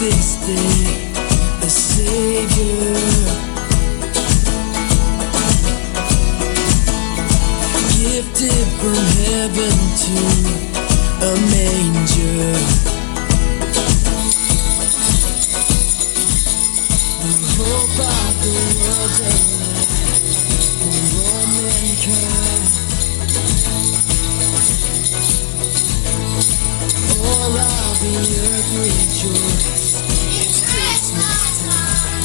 this day a Savior, gifted from heaven to a manger. The hope of the world's alive for all mankind. All of the earth rejoice. It's Christmas time.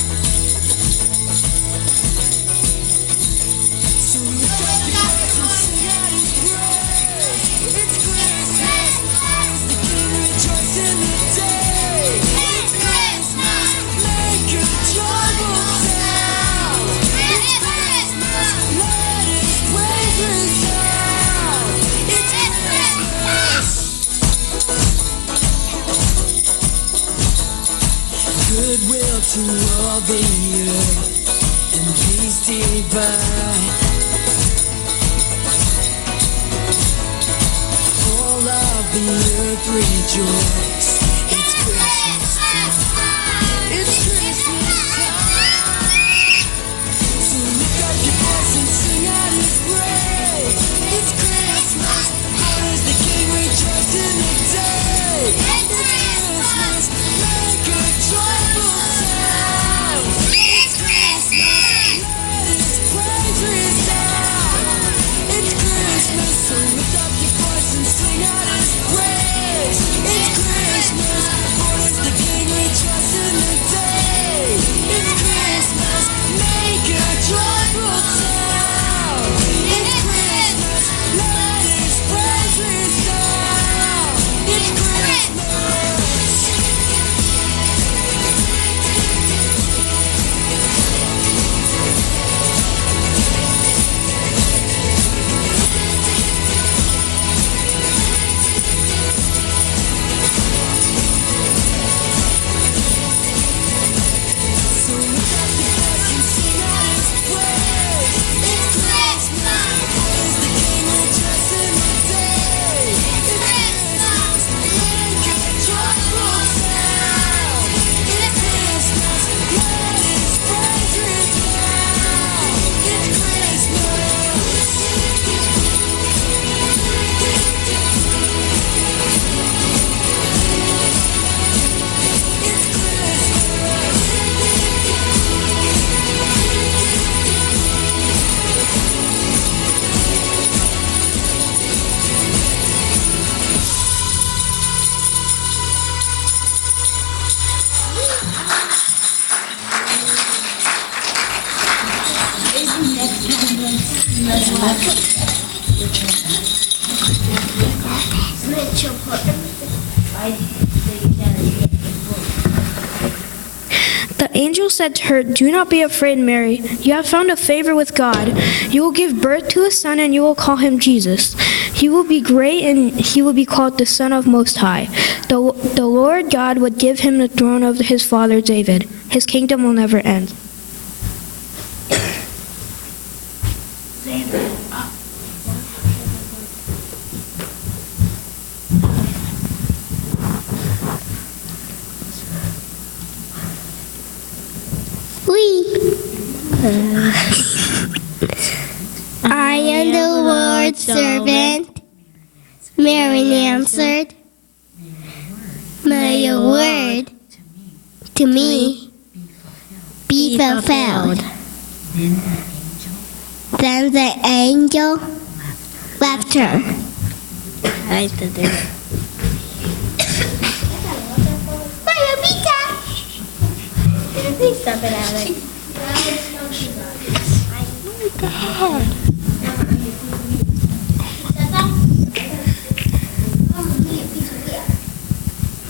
So lift up your voice and sing out His praise. It's Christmas. Praise the King, rejoice in the day. It's Christmas. Make a joyful sound. It's Christmas. Let His praise resound. It's Christmas. Goodwill to all the earth and peace divine. All of the earth rejoice. It's Christmas time. It's Christmas time. So lift up your voice and sing out His praise. It's Christmas. Praise the King, rejoice in the day. It's Christmas. Make a joyful sound. It's Christmas. Let His praise resound. It's Christmas. So lift up your voice and sing out His praise. It's Christmas. Praise the King, rejoice in the day. It's Christmas. Make a joyful sound. It's Christmas. Let His praise resound. It's Christmas. So lift up your voice and sing out His praise. It's Christmas. Praise the King, rejoice in the day. It's Christmas. Make a joyful sound. It's Christmas. Let His praise resound. It's Christmas. It's The angel said to her, "Do not be afraid, Mary. You have found a favor with God. You will give birth to a son, and you will call him Jesus. He will be great, and he will be called the Son of Most High. The Lord God would give him the throne of his father David. His kingdom will never end." I am the Lord's servant. Mary answered, "May your word to me be fulfilled." Then the angel left her. Stop it, Alex.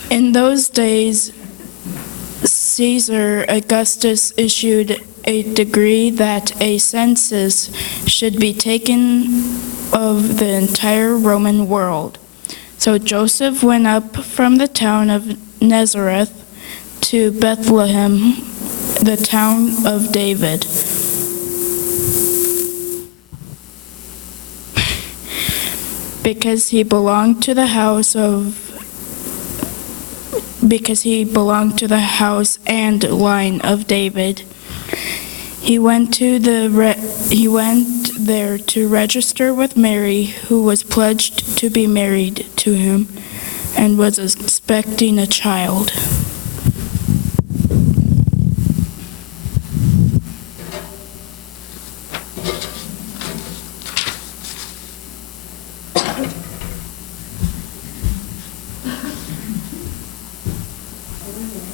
In those days, Caesar Augustus issued a decree that a census should be taken of the entire Roman world. So Joseph went up from the town of Nazareth to Bethlehem, the town of David, because he belonged to the house of because he belonged to the house and line of David. He went there to register with Mary, who was pledged to be married to him and was expecting a child.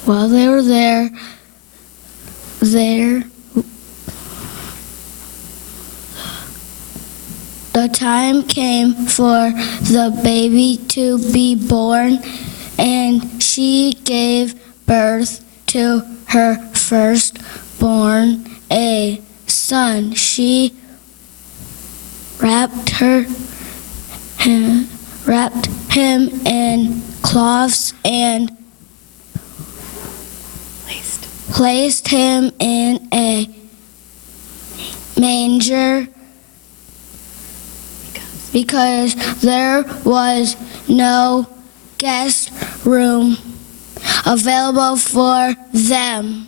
While they were there, the time came for the baby to be born, and she gave birth to her firstborn, a son. She wrapped him in cloths and placed him in a manger because there was no guest room available for them.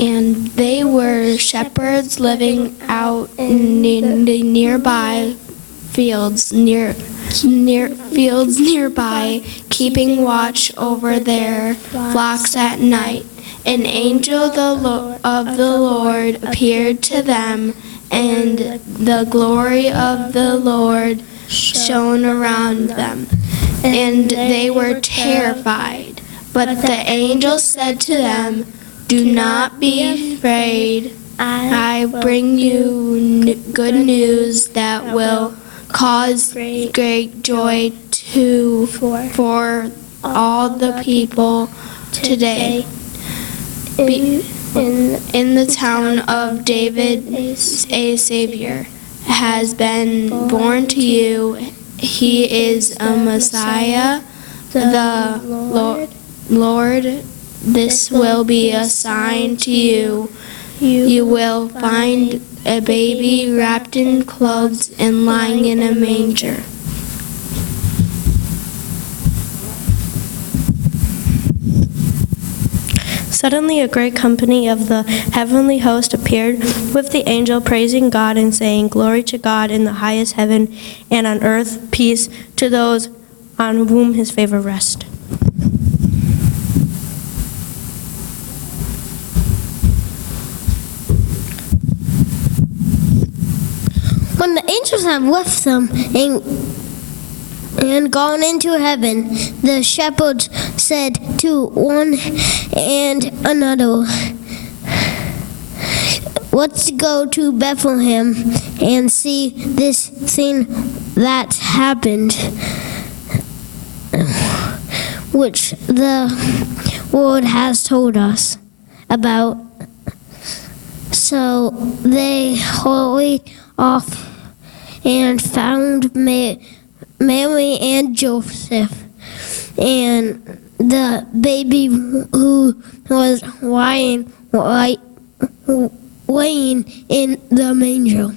And they were shepherds living out in the nearby fields nearby, keeping watch over their flocks at night. An angel of the Lord appeared to them, and the glory of the Lord shone around them, and they were terrified. But the angel said to them, "Do not be afraid. I bring you good news that will cause great joy for all the people today. In the town of David, a Savior has been born to you. He is a Messiah, the Lord, this will be a sign to you. You will find a baby wrapped in clothes and lying in a manger." Suddenly a great company of the heavenly host appeared with the angel, praising God and saying, "Glory to God in the highest heaven, and on earth peace to those on whom his favor rests." When the angels had left them and gone into heaven, the shepherds said to one and another, "Let's go to Bethlehem and see this thing that happened, which the Lord has told us about." So they hurried off and found Mary and Joseph and the baby who was laying in the manger.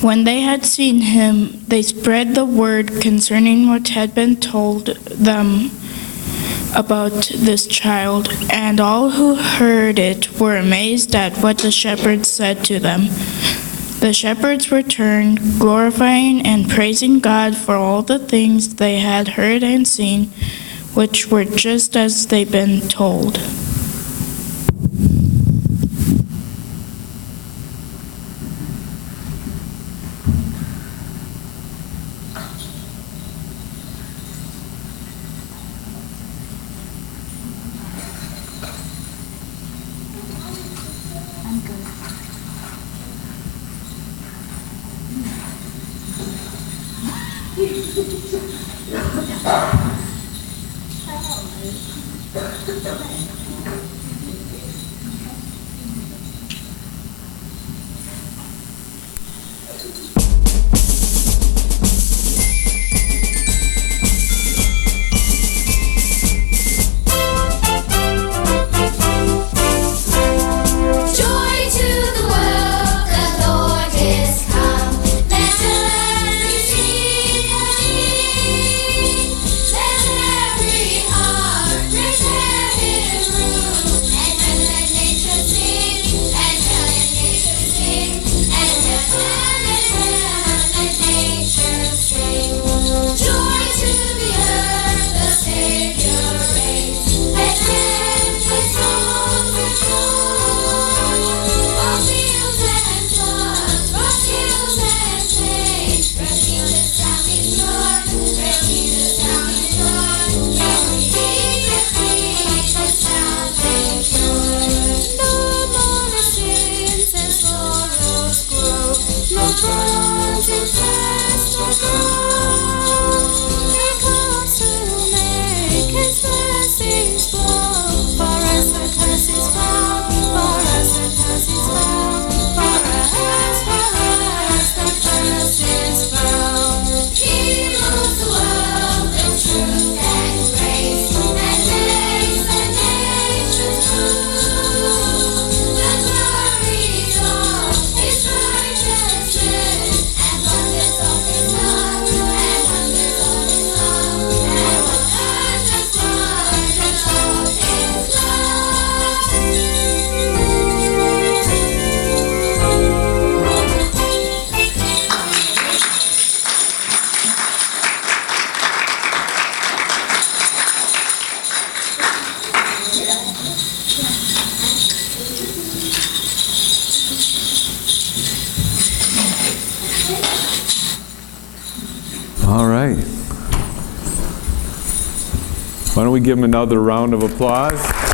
When they had seen him, they spread the word concerning what had been told them about this child, and all who heard it were amazed at what the shepherds said to them. The shepherds returned, glorifying and praising God for all the things they had heard and seen, which were just as they'd been told. All right. Why don't we give him another round of applause?